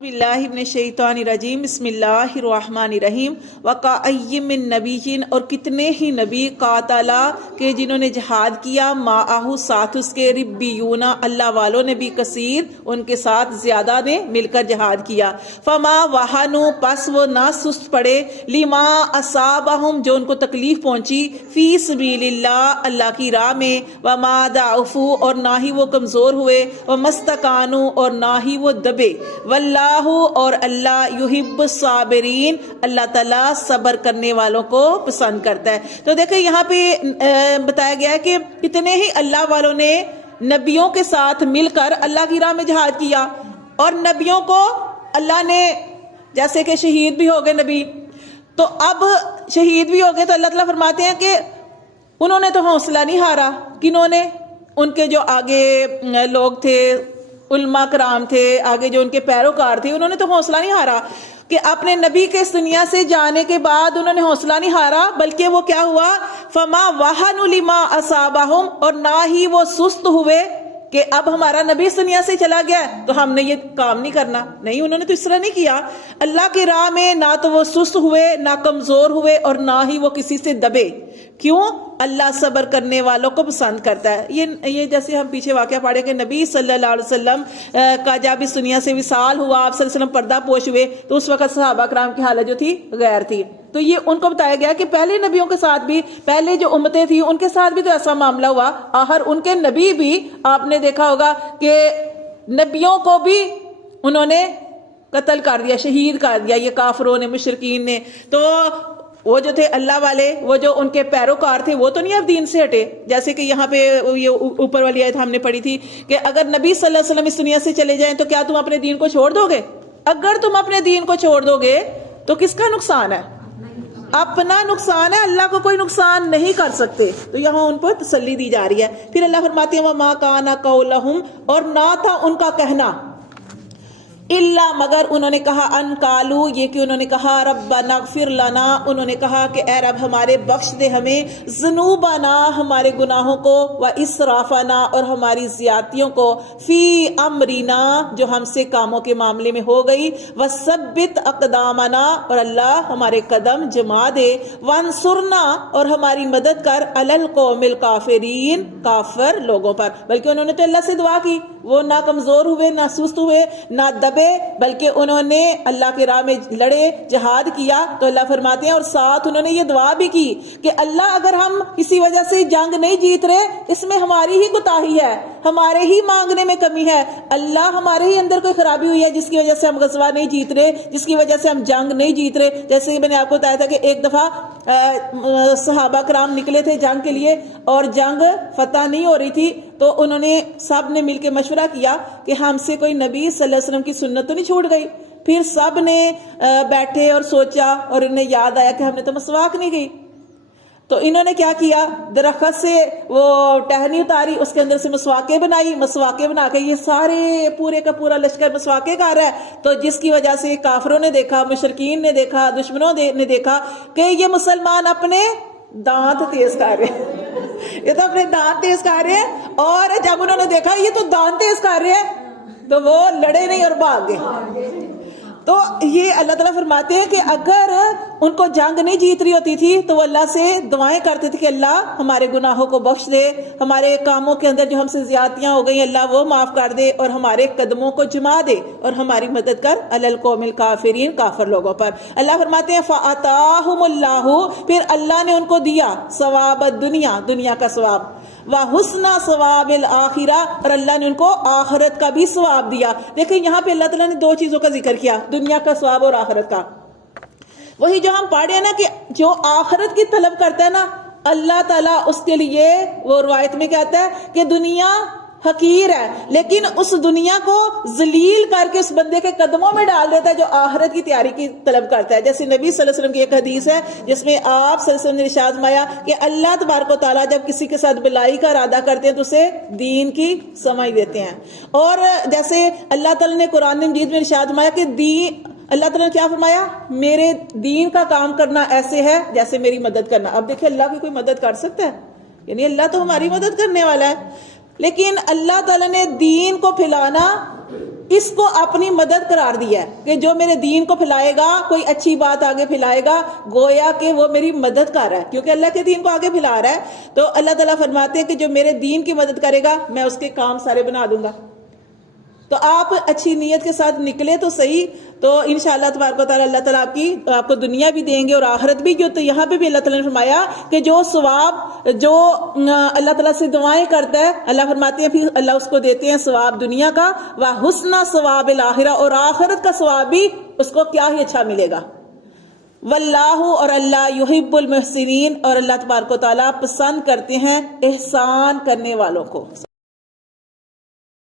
बिल्लाहि मिनश शैतानिर रजीम बिस्मिल्लाहिर रहमानिर रहीम वकाअय्यिम मिन नबिय्यिन और कितने ही नबी कातला के जिन्होंने जहाद किया माअहु साथ उसके रिब्बियूना अल्लाह वालों ने भी कसीर उनके साथ ज्यादा ने मिलकर जहाद किया फमा वहानु पस वो ना सुस्त पड़े लिमा असाबहुम जो उनको तकलीफ पहुंची फी सबीलिल्लाह अल्लाह की राह में वमा दाउफू और ना ही वो कमजोर हुए व मस्तकानु और ना ही वो दबे वल्ला और अल्लाह युहिब्बु साबिरीन अल्लाह ताला सब्र करने वालों को पसंद करता है। तो देखो यहाँ पे बताया गया है कि कितने ही अल्लाह वालों ने नबियों के साथ मिलकर अल्लाह की राह में जिहाद किया और नबियों को अल्लाह ने जैसे कि शहीद भी हो गए नबी, तो अब शहीद भी हो गए तो अल्लाह ताला फरमाते हैं कि उन्होंने तो हौसला नहीं हारा। किन्होंने? उनके जो आगे लोग थे, उल्मा कराम थे, आगे जो उनके पैरोकार थे, उन्होंने तो हौसला नहीं हारा कि अपने नबी के इस दुनिया से जाने के बाद उन्होंने हौसला नहीं हारा, बल्कि वो क्या हुआ फमा वहानु लिमा असाबाहुम और ना ही वो सुस्त हुए कि अब हमारा नबी इस दुनिया से चला गया तो हमने ये काम नहीं करना। नहीं, उन्होंने तो इस तरह नहीं किया। अल्लाह की राह में ना तो वो सुस्त हुए, ना कमजोर हुए और ना ही वो किसी से दबे। क्यों? अल्लाह सब्र करने वालों को पसंद करता है। ये जैसे हम पीछे वाकया पढ़े कि नबी सल्लल्लाहु अलैहि वसल्लम का जब इस दुनिया से विसाल हुआ, आप सल्लल्लाहु अलैहि वसल्लम पर्दा पोश हुए, तो उस वक्त सहाबा कराम की हालत जो थी गैर थी। तो ये उनको बताया गया कि पहले नबियों के साथ भी, पहले जो उम्मतें थी उनके साथ भी तो ऐसा मामला हुआ। आखिर उनके नबी भी आपने देखा होगा कि नबियों को भी उन्होंने कत्ल कर दिया, शहीद कर दिया, ये काफरों ने, मुशरिकीन ने। तो वो जो थे अल्लाह वाले, वो जो उनके पैरोकार थे, वो तो नहीं अब दीन से हटे। जैसे कि यहाँ पे ये ऊपर वाली आयत हमने पढ़ी थी कि अगर नबी सल्लल्लाहु अलैहि वसल्लम इस दुनिया से चले जाएं तो क्या तुम अपने दीन को छोड़ दोगे? अगर तुम अपने दीन को छोड़ दोगे तो किसका नुकसान है? अपना नुकसान है। अल्लाह को कोई नुकसान नहीं कर सकते। तो यहाँ उन पर तसल्ली दी जा रही है। फिर अल्लाह फरमाते हैं वमा काना कौलहुम और ना था उनका कहना इल्ला मगर उन्होंने कहा अन कालू ये कि उन्होंने कहा रब्बना इग़फिर लना, उन्होंने कहा कि ए रब हमारे बख्श दे हमें, ज़ुनूबना हमारे गुनाहों को, व इसराफना और हमारी ज़ियादतियों को, फी अमरिना जो हमसे कामों के मामले में हो गई, व सब्बित अक़दामना और अल्लाह हमारे कदम जमा दे, वंसुरना और हमारी मदद कर अलल कौमिल काफिरीन काफिर लोगों पर। बल्कि उन्होंने तो अल्लाह से दुआ की, वो ना कमजोर हुए, ना सुस्त हुए, ना दबे, बल्कि उन्होंने अल्लाह के राह में लड़े, जिहाद किया। तो अल्लाह फरमाते हैं और साथ उन्होंने ये दुआ भी की कि अल्लाह अगर हम किसी वजह से जंग नहीं जीत रहे, इसमें हमारी ही कोताही है, हमारे ही मांगने में कमी है, अल्लाह हमारे ही अंदर कोई खराबी हुई है जिसकी वजह से हम गज़वा नहीं जीत रहे, जिसकी वजह से हम जंग नहीं जीत रहे। जैसे मैंने आपको बताया था कि एक दफा सहाबा कराम निकले थे जंग के लिए और जंग फतह नहीं हो रही थी, तो उन्होंने सब ने मिलकर मशवरा किया कि हमसे कोई नबी सल्लल्लाहु अलैहि वसल्लम की सुन्नत तो नहीं छूट गई। फिर सब ने बैठे और सोचा और इन्हें याद आया कि हमने तो मसवाक नहीं की। तो इन्होंने क्या किया, दरख्त से वो टहनी उतारी, उसके अंदर से मसवाके बनाई, मसवाके बना के ये सारे पूरे का पूरा लश्कर मसवाके खा रहा है। तो जिसकी वजह से काफिरों ने देखा, मुशरिकीन ने देखा, दुश्मनों ने देखा कि ये मुसलमान अपने दांत तेज कर रहे हैं, ये तो अपने दांत तेज कर रहे हैं। और जब उन्होंने देखा ये तो दांत तेज कर रहे हैं तो वो लड़े नहीं और भाग गए। तो ये अल्लाह ताला फरमाते हैं कि अगर उनको जंग नहीं जीत रही होती थी तो वो अल्लाह से दुआएं करते थे कि अल्लाह हमारे गुनाहों को बख्श दे, हमारे कामों के अंदर जो हमसे ज्यादतियां हो गई अल्लाह वो माफ कर दे और हमारे कदमों को जमा दे और हमारी मदद कर अलल कौमिल काफिरीन काफिर लोगों पर। अल्लाह फरमाते हैं फ़अताहुमुल्लाहु फिर अल्लाह ने उनको दिया सवाब दुनिया, दुनिया का सवाब, व हुस्ना सवाबिल आखिरा और अल्लाह ने उनको आखिरत का भी सवाब दिया। देखिए यहाँ पे अल्लाह ताला ने दो चीजों का जिक्र किया, दुनिया का सवाब और आखिरत का। वही जो हम पढ़े हैं ना कि जो आखिरत की तलब करता है ना अल्लाह ताला उसके लिए, वो रिवायत में कहता है कि दुनिया हकीर है, लेकिन उस दुनिया को जलील करके उस बंदे के कदमों में डाल देता है जो आखिरत की तैयारी की तलब करता है। जैसे नबी सल्लल्लाहु अलैहि वसल्लम की एक हदीस है जिसमें आप सल्लल्लाहु अलैहि वसल्लम ने इरशाद फरमाया कि अल्लाह तबारक व तआला जब किसी के साथ भलाई का इरादा करते हैं तो उसे दीन की समझ देते हैं। और जैसे अल्लाह ताला ने कुरान मजीद में इरशाद फरमाया कि अल्लाह ताला ने क्या फरमाया, मेरे दीन का काम करना ऐसे है जैसे मेरी मदद करना। अब देखिए अल्लाह की कोई मदद कर सकता है? यानी अल्लाह तो हमारी मदद करने वाला है, लेकिन अल्लाह ताला ने दीन को फैलाना اس کو اپنی مدد قرار دیا ہے کہ جو میرے دین کو پھیلائے گا، کوئی اچھی بات آگے پھیلائے گا، گویا کہ وہ میری مدد کر رہا ہے، کیونکہ اللہ کے دین کو آگے پھیلا رہا ہے۔ تو اللہ تعالیٰ فرماتے ہیں کہ جو میرے دین کی مدد کرے گا میں اس کے کام سارے بنا دوں گا۔ تو آپ اچھی نیت کے ساتھ نکلے تو صحیح، تو انشاءاللہ تبارک و تعالیٰ اللہ تعالیٰ آپ کو دنیا بھی دیں گے اور آخرت بھی۔ جو تو یہاں پہ بھی اللہ تعالیٰ نے فرمایا کہ جو ثواب جو اللہ تعالیٰ سے دعائیں کرتا ہے، اللہ فرماتے ہیں پھر اللہ اس کو دیتے ہیں ثواب دنیا کا، وحسن ثواب الآخرہ، اور آخرت کا ثواب بھی اس کو کیا ہی اچھا ملے گا۔ واللہ، اور اللہ یحب المحسنین، اور اللہ تبارک و تعالیٰ پسند کرتے ہیں احسان کرنے والوں کو۔